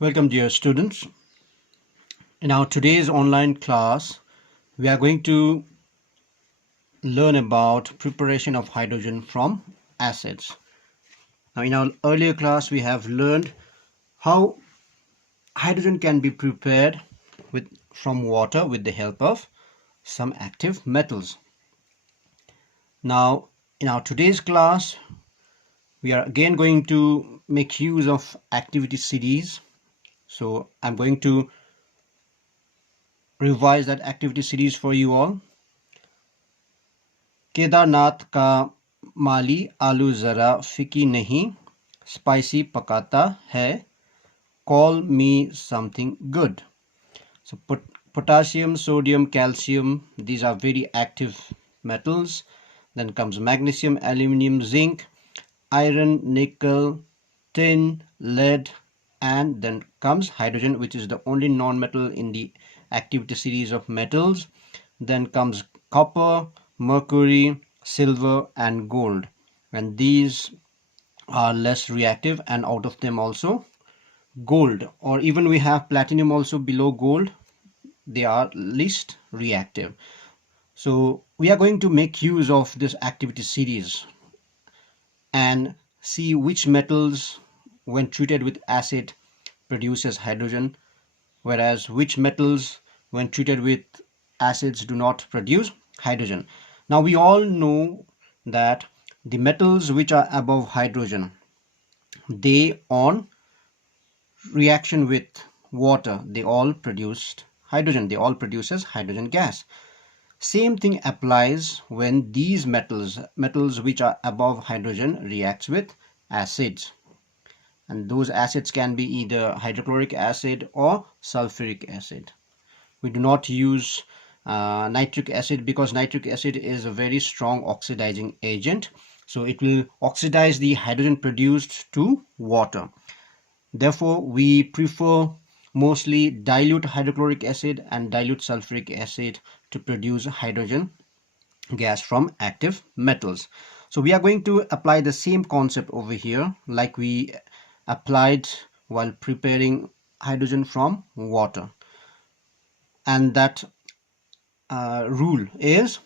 Welcome, dear students. In our today's online class, we are going to learn about preparation of hydrogen from acids. Now, in our earlier class, we have learned how hydrogen can be prepared from water with the help of some active metals. Now, in our today's class, we are again going to make use of activity series. So, I'm going to revise that activity series for you all. Kedarnath का माली आलू ज़रा फिकी नहीं spicy पकाता है call me something good. So potassium, sodium, calcium, these are very active metals. Then comes magnesium, aluminium, zinc, iron, nickel, tin, lead, and then comes hydrogen, which is the only non-metal in the activity series of metals. Then comes copper, mercury, silver, and gold, and these are less reactive, and out of them also gold, or even we have platinum also below gold, they are least reactive. So we are going to make use of this activity series and see which metals when treated with acid produces hydrogen, whereas which metals when treated with acids do not produce hydrogen. Now we all know that the metals which are above hydrogen, they on reaction with water, they all produced hydrogen, they all produces hydrogen gas. Same thing applies when these metals which are above hydrogen reacts with acids, and those acids can be either hydrochloric acid or sulfuric acid. We do not use nitric acid because nitric acid is a very strong oxidizing agent, so it will oxidize the hydrogen produced to water. Therefore, we prefer mostly dilute hydrochloric acid and dilute sulfuric acid to produce hydrogen gas from active metals. So we are going to apply the same concept over here like we applied while preparing hydrogen from water. And that rule is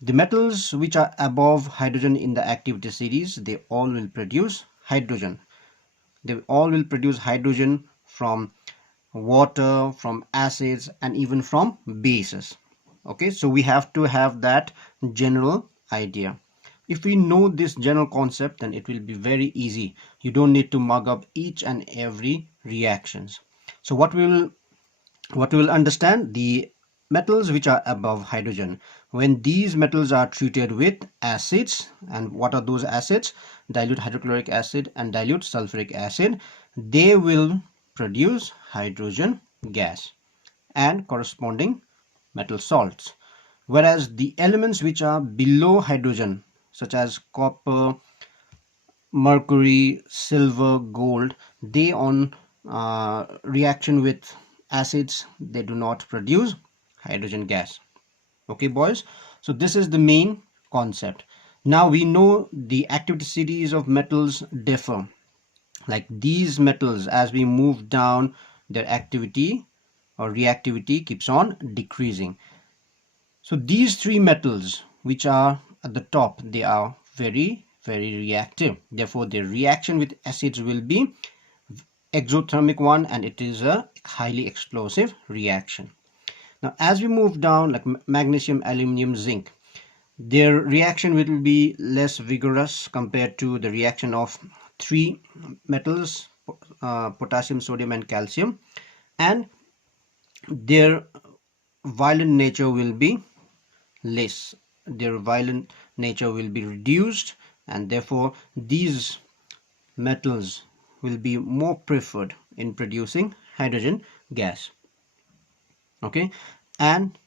the metals which are above hydrogen in the activity series, they all will produce hydrogen. They all will produce hydrogen from water, from acids, and even from bases. Okay, so we have to have that general idea. If we know this general concept, then it will be very easy. You don't need to mug up each and every reactions. So what we will understand, the metals which are above hydrogen, when these metals are treated with acids, and what are those acids? Dilute hydrochloric acid and dilute sulfuric acid, they will produce hydrogen gas and corresponding metal salts. Whereas the elements which are below hydrogen, such as copper, mercury, silver, gold, they on reaction with acids, they do not produce hydrogen gas. Okay, boys, so this is the main concept. Now we know the activity series of metals differ. Like these metals, as we move down, their activity or reactivity keeps on decreasing. So these three metals which are at the top, they are very reactive. Therefore their reaction with acids will be exothermic one, and it is a highly explosive reaction. Now as we move down, like magnesium, aluminium, zinc, their reaction will be less vigorous compared to the reaction of three metals, potassium, sodium, and calcium, and their violent nature will be less. Their violent nature will be reduced, and therefore these metals will be more preferred in producing hydrogen gas. Okay, and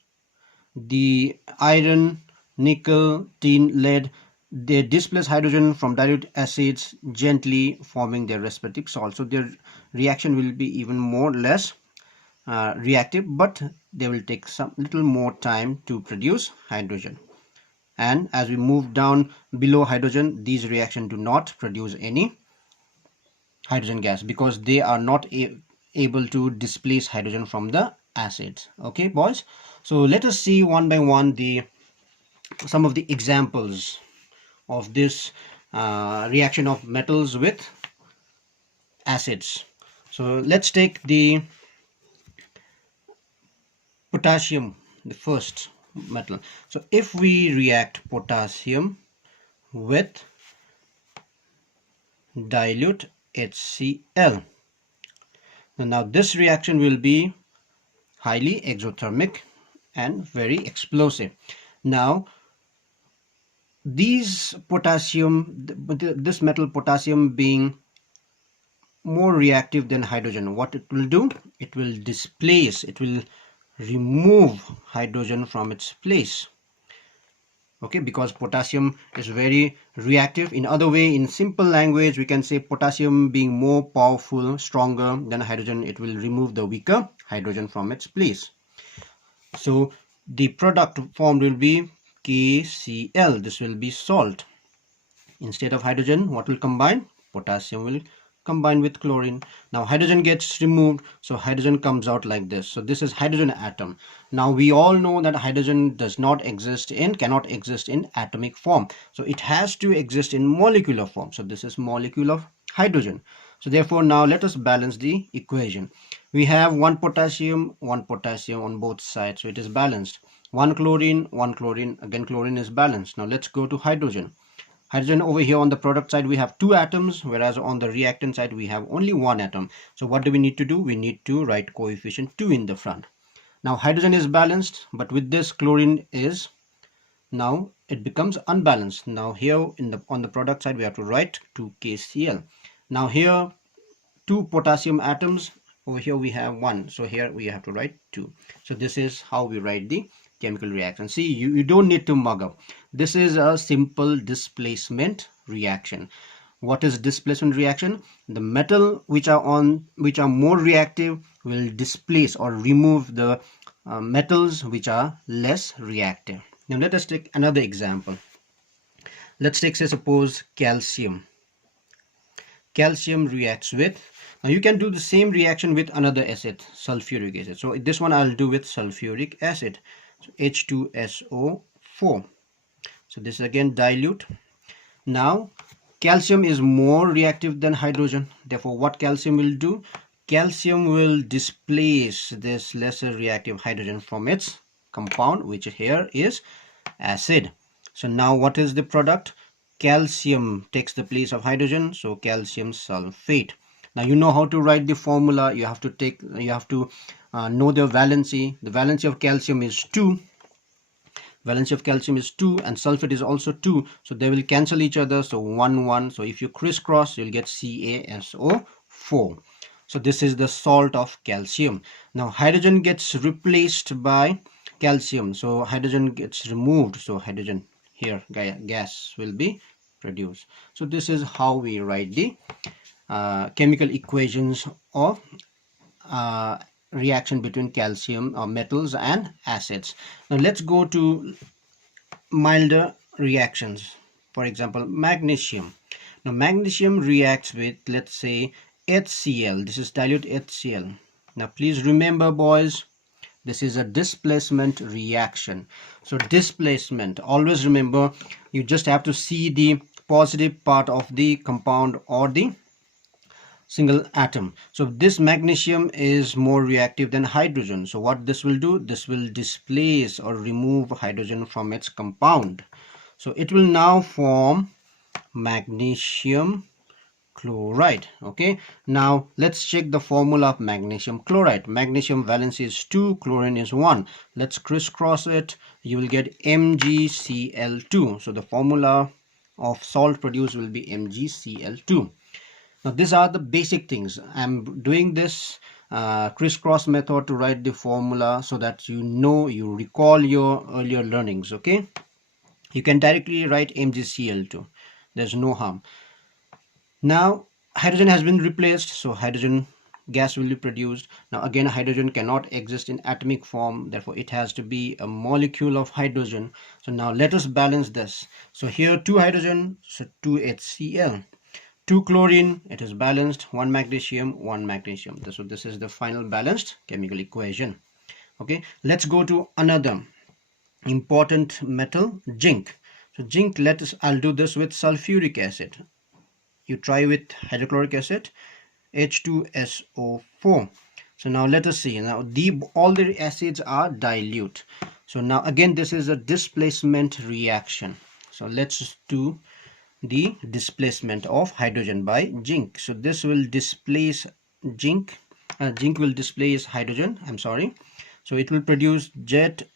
the iron, nickel, tin, lead, they displace hydrogen from dilute acids, gently forming their respective salts. So their reaction will be even more less reactive, but they will take some little more time to produce hydrogen. And as we move down below hydrogen, these reactions do not produce any hydrogen gas because they are not able to displace hydrogen from the acids. Okay, boys. So let us see one by one some of the examples of this reaction of metals with acids. So let's take the potassium, the first metal. So if we react potassium with dilute HCl, now this reaction will be highly exothermic and very explosive. Now this metal potassium being more reactive than hydrogen, what it will do, it will displace, it will remove hydrogen from its place. Okay, because potassium is very reactive. In other way, in simple language, we can say potassium being more powerful, stronger than hydrogen, it will remove the weaker hydrogen from its place. So the product formed will be KCl. This will be salt. Instead of hydrogen, what will combine? Potassium will combine with chlorine. Now hydrogen gets removed, so hydrogen comes out like this. So this is hydrogen atom. Now we all know that hydrogen cannot exist in atomic form. So it has to exist in molecular form. So this is molecule of hydrogen. So therefore now let us balance the equation. We have one potassium on both sides. So it is balanced. One chlorine, again chlorine is balanced. Now let's go to hydrogen. Hydrogen over here on the product side we have two atoms, whereas on the reactant side we have only one atom. So what do we need to do? We need to write coefficient 2 in the front. Now hydrogen is balanced, but with this chlorine is, now it becomes unbalanced. Now here on the product side we have to write 2KCl. Now here two potassium atoms, over here we have one, so here we have to write 2. So this is how we write the chemical reaction. See, you don't need to mug up. This is a simple displacement reaction. What is displacement reaction? The metal which are more reactive will displace or remove the metals which are less reactive. Now let us take another example. Let's take, say, suppose calcium. Calcium reacts with, now you can do the same reaction with another acid, sulfuric acid. So this one I'll do with sulfuric acid. So H2SO4. So this is again dilute. Now calcium is more reactive than hydrogen. Therefore what calcium will do? Calcium will displace this lesser reactive hydrogen from its compound, which here is acid. So now what is the product? Calcium takes the place of hydrogen, so calcium sulfate. Now you know how to write the formula. You have to know the valency. The valency of calcium is 2. Valency of calcium is 2 and sulfate is also 2. So they will cancel each other. So 1, 1. So if you crisscross, you'll get CaSO4. So this is the salt of calcium. Now hydrogen gets replaced by calcium. So hydrogen gets removed. So hydrogen here, gas will be produced. So this is how we write the chemical equations of reaction between calcium or metals and acids. Now let's go to milder reactions. For example, magnesium. Now magnesium reacts with, let's say, HCl. This is dilute HCl. Now please remember, boys, this is a displacement reaction. So displacement, always remember, you just have to see the positive part of the compound or the single atom. So this magnesium is more reactive than hydrogen. So what this will do? This will displace or remove hydrogen from its compound. So it will now form magnesium chloride. Okay, now let's check the formula of magnesium chloride. Magnesium valency is 2, chlorine is 1. Let's crisscross it. You will get MgCl2. So the formula of salt produced will be MgCl2. Now these are the basic things. I'm doing this crisscross method to write the formula so that you recall your earlier learnings. Okay, you can directly write MgCl2. There's no harm. Now hydrogen has been replaced, so hydrogen gas will be produced. Now again, hydrogen cannot exist in atomic form, therefore it has to be a molecule of hydrogen. So now let us balance this. So here 2 hydrogen, so 2 HCl. 2 chlorine, it is balanced, 1 magnesium, 1 magnesium. So this is the final balanced chemical equation. Okay, let's go to another important metal, zinc. So zinc, I'll do this with sulfuric acid. You try with hydrochloric acid, H2SO4. So now let us see. Now all the acids are dilute. So now again, this is a displacement reaction. So let's do the displacement of hydrogen by zinc. So this will displace zinc. Zinc will displace hydrogen. I'm sorry. So it will produce ZnSO4.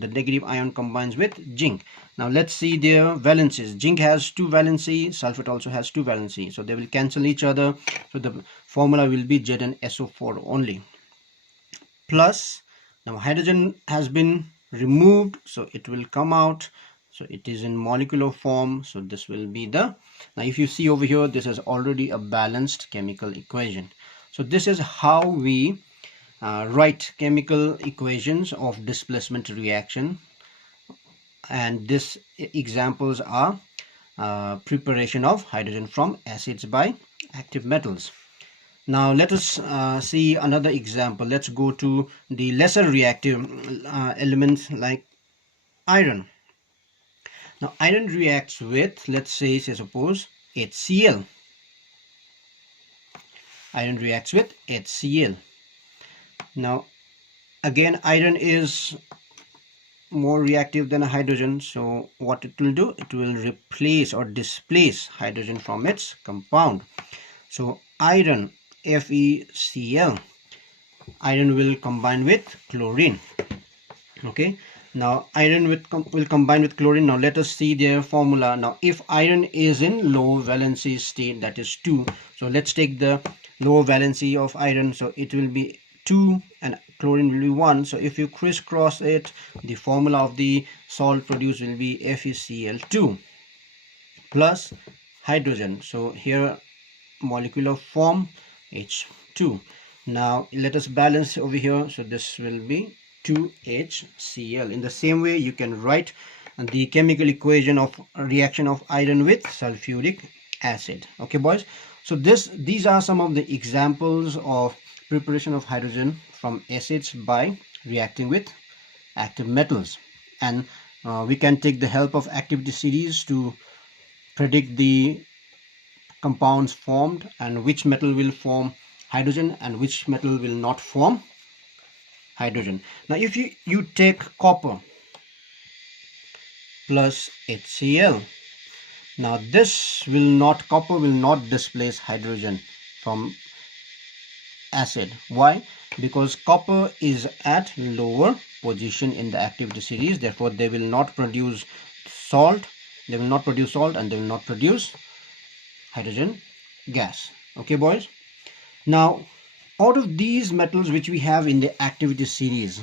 The negative ion combines with zinc. Now let's see their valencies. Zinc has 2 valency. Sulfate also has 2 valency. So they will cancel each other. So the formula will be ZnSO4 only. Plus, now hydrogen has been removed, so it will come out. So it is in molecular form. So this will be the, now if you see over here, this is already a balanced chemical equation. So this is how we write chemical equations of displacement reaction. And these examples are preparation of hydrogen from acids by active metals. Now let us see another example. Let's go to the lesser reactive elements like iron. Now iron reacts with, let's say suppose HCl. Iron reacts with HCl. Now again, iron is more reactive than a hydrogen. So what it will do, it will replace or displace hydrogen from its compound. So iron, FeCl, iron will combine with chlorine. Okay, now iron will combine with chlorine. Now let us see their formula. Now if iron is in low valency state, that is 2, so let's take the low valency of iron. So it will be 2 and chlorine will be 1. So if you crisscross it, the formula of the salt produced will be FeCl2 plus hydrogen. So here molecular form H2. Now let us balance over here. So this will be 2HCl. In the same way, you can write the chemical equation of reaction of iron with sulfuric acid. Okay, boys. So these are some of the examples of preparation of hydrogen from acids by reacting with active metals. And we can take the help of activity series to predict the compounds formed and which metal will form hydrogen and which metal will not form hydrogen. Now if you take copper plus HCl, now copper will not displace hydrogen from acid. Why? Because copper is at lower position in the activity series, therefore they will not produce salt, and they will not produce hydrogen gas. Okay, boys. Now out of these metals which we have in the activity series,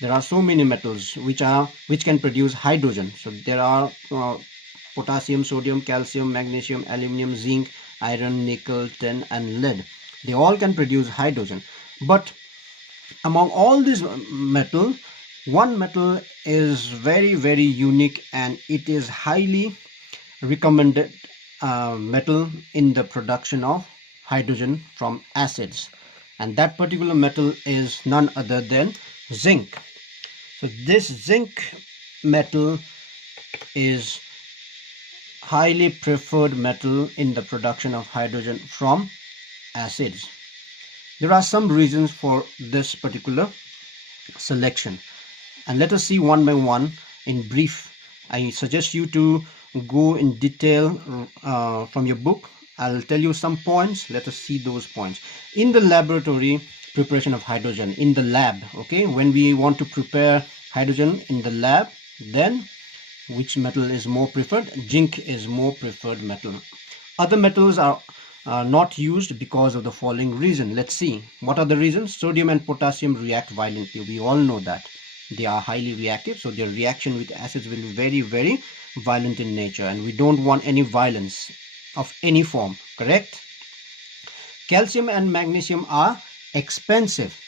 there are so many metals which can produce hydrogen. So there are potassium, sodium, calcium, magnesium, aluminum, zinc, iron, nickel, tin and lead. They all can produce hydrogen. But among all these metals, one metal is very, very unique and it is highly recommended metal in the production of hydrogen from acids, and that particular metal is none other than zinc. So this zinc metal is highly preferred metal in the production of hydrogen from acids. There are some reasons for this particular selection, and let us see one by one in brief. I suggest you to go in detail from your book. I'll tell you some points. Let us see those points. In the laboratory preparation of hydrogen, in the lab, okay, when we want to prepare hydrogen in the lab, then which metal is more preferred? Zinc is more preferred metal. Other metals are not used because of the following reason. Let's see. What are the reasons? Sodium and potassium react violently. We all know that. They are highly reactive, so their reaction with acids will be very, very violent in nature, and we don't want any violence of any form, correct? Calcium and magnesium are expensive.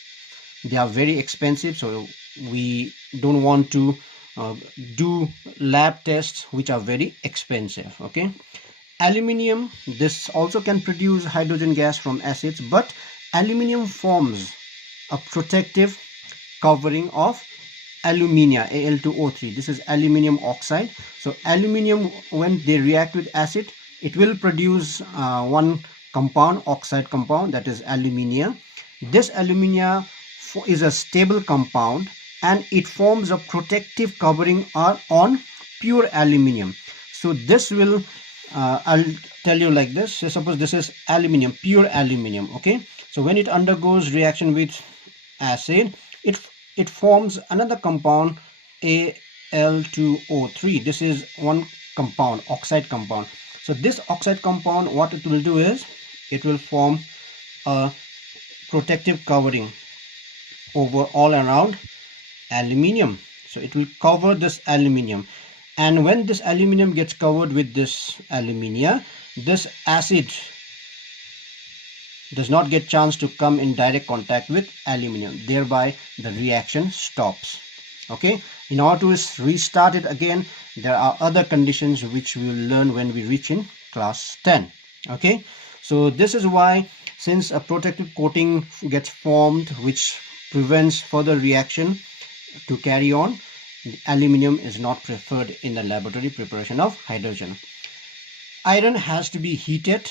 They are very expensive, so we don't want to do lab tests which are very expensive. Okay, aluminium, this also can produce hydrogen gas from acids, but aluminium forms a protective covering of alumina, Al2O3. This is aluminium oxide. So aluminium, when they react with acid, it will produce one compound, oxide compound, that is alumina. This alumina is a stable compound and it forms a protective covering on pure aluminium. So this will I'll tell you like this. So suppose this is aluminium, pure aluminium. Okay, so when it undergoes reaction with acid, it forms another compound, Al2O3. This is one compound, oxide compound. So this oxide compound, what it will do is it will form a protective covering over all around aluminium. So it will cover this aluminium, and when this aluminium gets covered with this alumina, this acid does not get chance to come in direct contact with aluminium, thereby the reaction stops. Okay, in order to restart it again, there are other conditions which we will learn when we reach in class 10. Okay, so this is why, since a protective coating gets formed which prevents further reaction to carry on, aluminium is not preferred in the laboratory preparation of hydrogen. Iron has to be heated.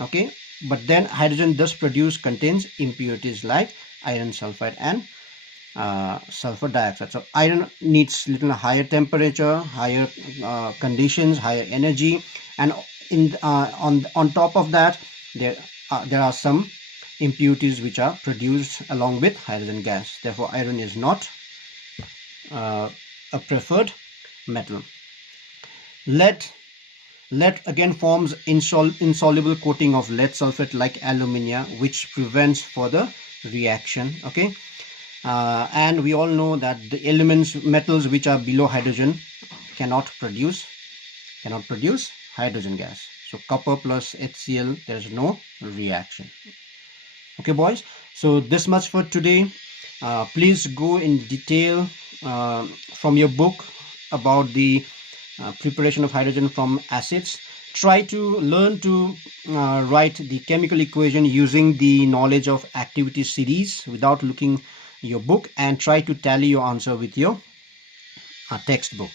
Okay, but then hydrogen thus produced contains impurities like iron sulfide and sulfur dioxide. So iron needs little higher temperature, higher conditions, higher energy, and on top of that, there are some impurities which are produced along with hydrogen gas. Therefore, iron is not a preferred metal. Lead again forms insoluble coating of lead sulfate like alumina, which prevents further reaction. Okay, and we all know that the metals which are below hydrogen cannot produce hydrogen gas. So copper plus HCl, there's no reaction. Okay boys, so this much for today. Please go in detail from your book about the preparation of hydrogen from acids. Try to learn to write the chemical equation using the knowledge of activity series without looking your book, and try to tally your answer with your textbook.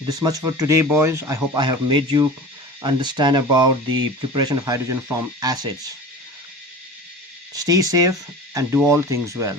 This much for today boys. I hope I have made you understand about the preparation of hydrogen from acids. Stay safe and do all things well.